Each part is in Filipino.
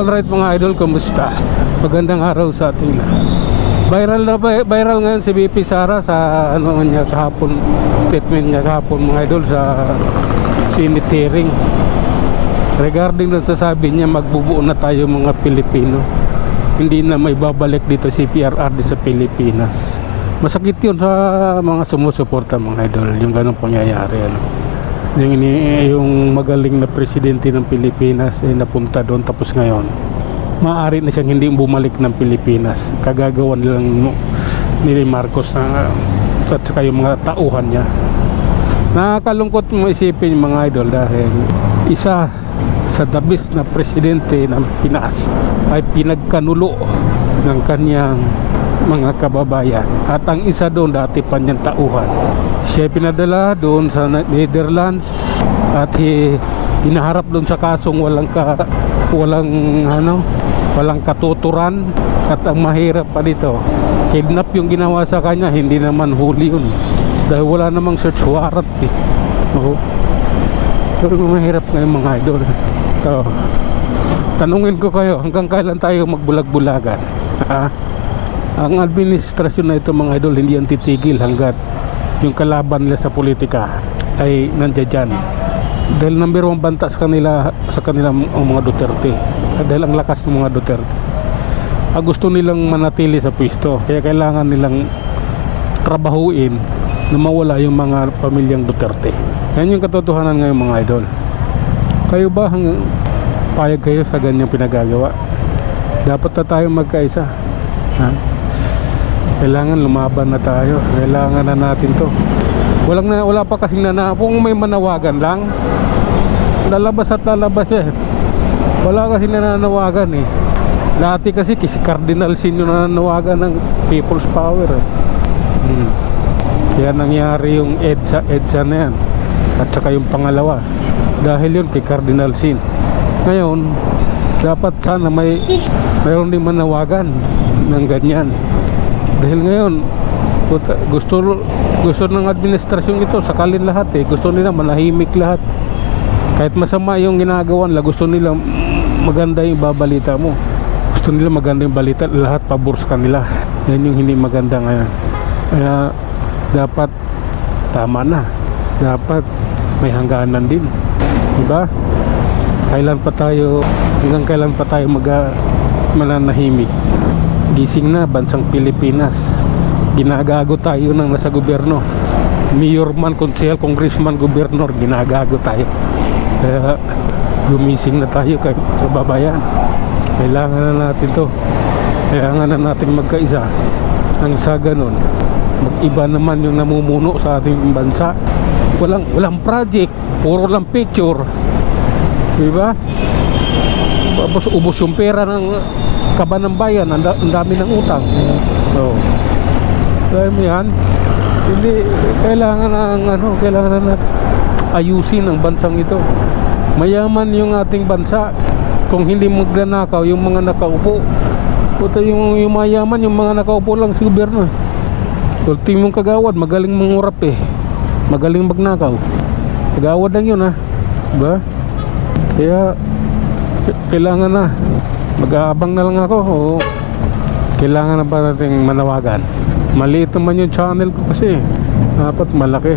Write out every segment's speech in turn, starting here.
Alright mga idol, kumusta? Magandang araw sa ating lahat. Viral ngayon si VP Sara sa niya kahapon, statement niya kahapon mga idol sa Senate hearing. Regarding dun sa sabi niya, magbubuo na tayo mga Pilipino. Hindi na may babalik dito si PRRD sa Pilipinas. Masakit yun sa mga sumusuporta mga idol, yung ganong pangyayari yung magaling na presidente ng Pilipinas napunta doon, tapos ngayon maaari na siyang hindi bumalik ng Pilipinas. Kagagawan nilang ni Marcos at saka yung mga tauhan niya. Nakakalungkot mo isipin mga idol, dahil isa sa the best na presidente ng Pinas ay pinagkanulo ng kanyang mga kababayan, at ang isa doon dati pa niyang tauhan. Siya pinadala doon sa Netherlands at pinaharap doon sa kasong walang katuturan. At ang mahirap pa dito, kidnap yung ginawa sa kanya, hindi naman huli yun dahil wala namang search warrant Pero mahirap ngayon mga idol. So, tanungin ko kayo, hanggang kailan tayo magbulag-bulagan? Ang administrasyon na ito mga idol, hindi yan titigil hanggat yung kalaban nila sa politika ay nandiyan dyan. Dahil number 1 banta sa kanila ang mga Duterte. Dahil ang lakas ng mga Duterte. Gusto nilang manatili sa pwesto, kaya kailangan nilang trabahuin na mawala yung mga pamilyang Duterte. Yan yung katotohanan ngayon mga idol. Kayo ba payag kayo sa ganyang pinagagawa? Dapat na tayo magkaisa. Kailangan lumaban na tayo. Kailangan na natin to. Wala pa kasing kung may manawagan lang, lalabas at lalabas yan. Wala kasing nananawagan Dati kasi si Cardinal Sin yung nananawagan ng People's Power Kaya nangyari yung EDSA na yan, at saka yung pangalawa, dahil yun kay Cardinal Sin. Ngayon dapat sana mayroon din manawagan ng ganyan. Dahil ngayon gusto ng administrasyon ito sakalin lahat gusto nila manahimik lahat. Kahit masama yung ginagawa nila, gusto nila maganda yung babalita mo. Gusto nila maganda yung balita, lahat pabor sa kanila. Yan yung hindi maganda ngayon. Kaya dapat tama na. Dapat may hangganan din, diba? Hanggang kailan pa tayo mananahimik? Gising na bansang Pilipinas. Ginagago tayo ng nasa gobyerno. Mayor man, konsehal, congressman, gobernador, ginagago tayo. Kaya gumising na tayo kay kababayan. Kailangan na natin to. Kailangan na natin magkaisa. Ang sa ganun, mag-iba naman yung namumuno sa ating bansa. Walang project, puro lang picture, diba? Tapos ubos yung pera ng kaban ng bayan, ang dami ng utang. Dahil mo yan, hindi kailangan na ayusin ang bansang ito. Mayaman yung ating bansa kung hindi magnanakaw yung mga nakaupo. Yung mayaman, yung mga nakaupo lang sa gobyerno. Ultimong kagawad, magaling mangurap magaling magnakaw. Kagawad lang yun diba? Kaya kailangan na mag-aabang na lang ako kailangan na ba nating manawagan? Maliit naman yung channel ko kasi dapat malaki.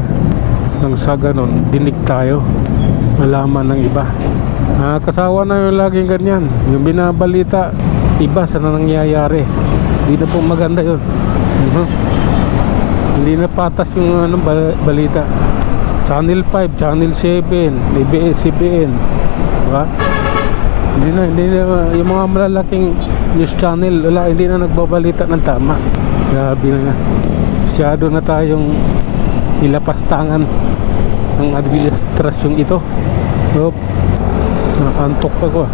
Nang sa ganun, dinig tayo, malaman ng iba. Kasawa na yung laging ganyan, yung binabalita iba sa nangyayari. Hindi na po maganda yun. Hindi na patas yung balita. Channel 5, Channel 7, ABS-CBN, diba? Hindi na yung mga malalaking news channel, hindi na nagbabalita ng tama. Grabe na nga. Masyado na tayong nilapastangan ng administrasyong ito. Antok ako.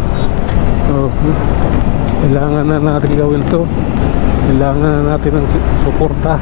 Kailangan na natin gawin to. Kailangan na natin ng suporta.